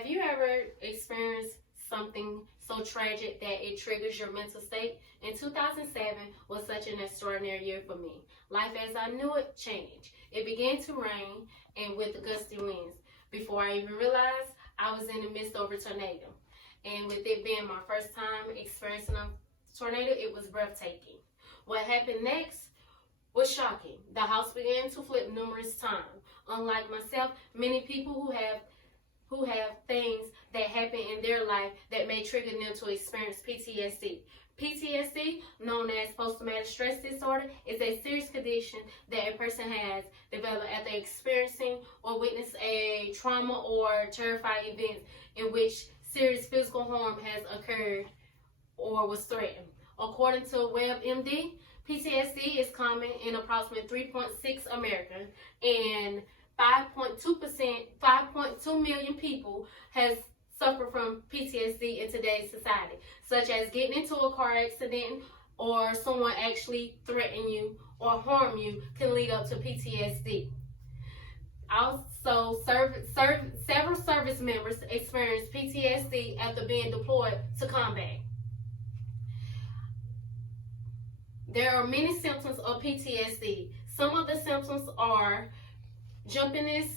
Have you ever experienced something so tragic that it triggers your mental state? In 2007 was such an extraordinary year for me. Life as I knew it changed. It began to rain and with gusty winds. Before I even realized, I was in the midst of a tornado. And with it being my first time experiencing a tornado, it was breathtaking. What happened next was shocking. The house began to flip numerous times. Unlike myself, many people who have things that happen in their life that may trigger them to experience PTSD. PTSD, known as post-traumatic stress disorder, is a serious condition that a person has developed after experiencing or witnessing a trauma or terrifying event in which serious physical harm has occurred or was threatened. According to WebMD, PTSD is common in approximately 3.6 Americans, and 5.2 million people has suffered from PTSD in today's society, such as getting into a car accident or someone actually threaten you or harm you can lead up to PTSD. Also, several service members experience PTSD after being deployed to combat. There are many symptoms of PTSD. Some of the symptoms are jumpiness,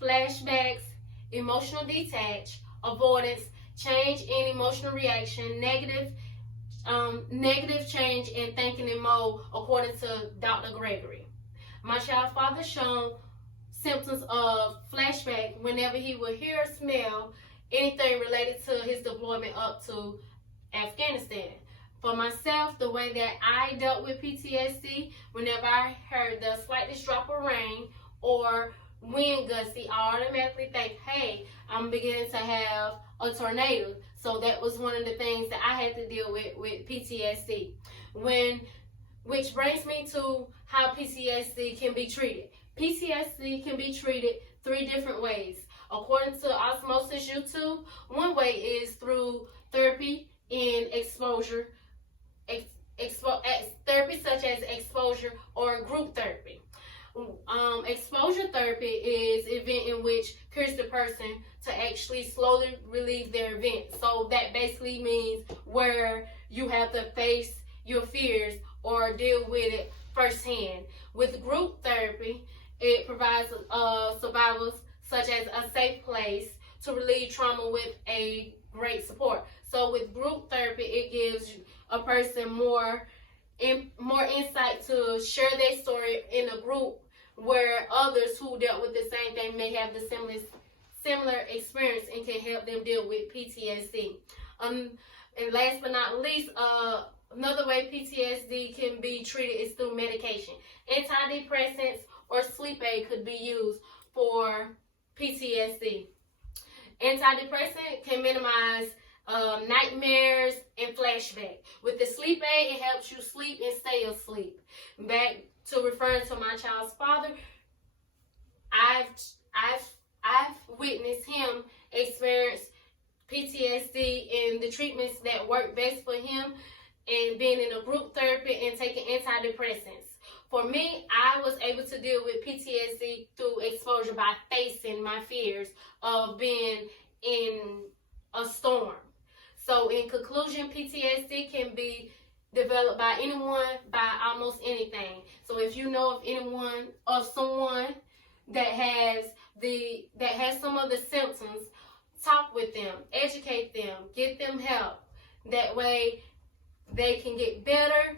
flashbacks, emotional detach, avoidance, change in emotional reaction, negative change in thinking and mode, according to Dr. Gregory. My child's father shown symptoms of flashback whenever he would hear or smell anything related to his deployment up to Afghanistan. For myself, the way that I dealt with PTSD, whenever I heard the slightest drop of rain or wind gusty, I automatically think, hey, I'm beginning to have a tornado. So that was one of the things that I had to deal with PTSD. Which brings me to how PTSD can be treated. PTSD can be treated 3 different ways. According to Osmosis YouTube, one way is through therapy and exposure, therapy such as exposure or group therapy. Exposure therapy is an event in which cures the person to actually slowly relieve their event. So that basically means where you have to face your fears or deal with it firsthand. With group therapy, it provides survivors such as a safe place to relieve trauma with a great support. So with group therapy, it gives a person more insight to share their story in a group where others who dealt with the same thing may have the similar experience and can help them deal with PTSD. And last but not least, another way PTSD can be treated is through medication. Antidepressants or sleep aid could be used for PTSD. Antidepressant can minimize nightmares and flashback. With the sleep aid, it helps you sleep and stay asleep. Back to referring to my child's father, I've witnessed him experience PTSD and the treatments that work best for him, and being in a group therapy and taking antidepressants. For me, I was able to deal with PTSD through exposure by facing my fears of being in a storm. So in conclusion, PTSD can be developed by anyone, by almost anything. So if you know of someone that has some of the symptoms, talk with them, educate them, get them help. That way they can get better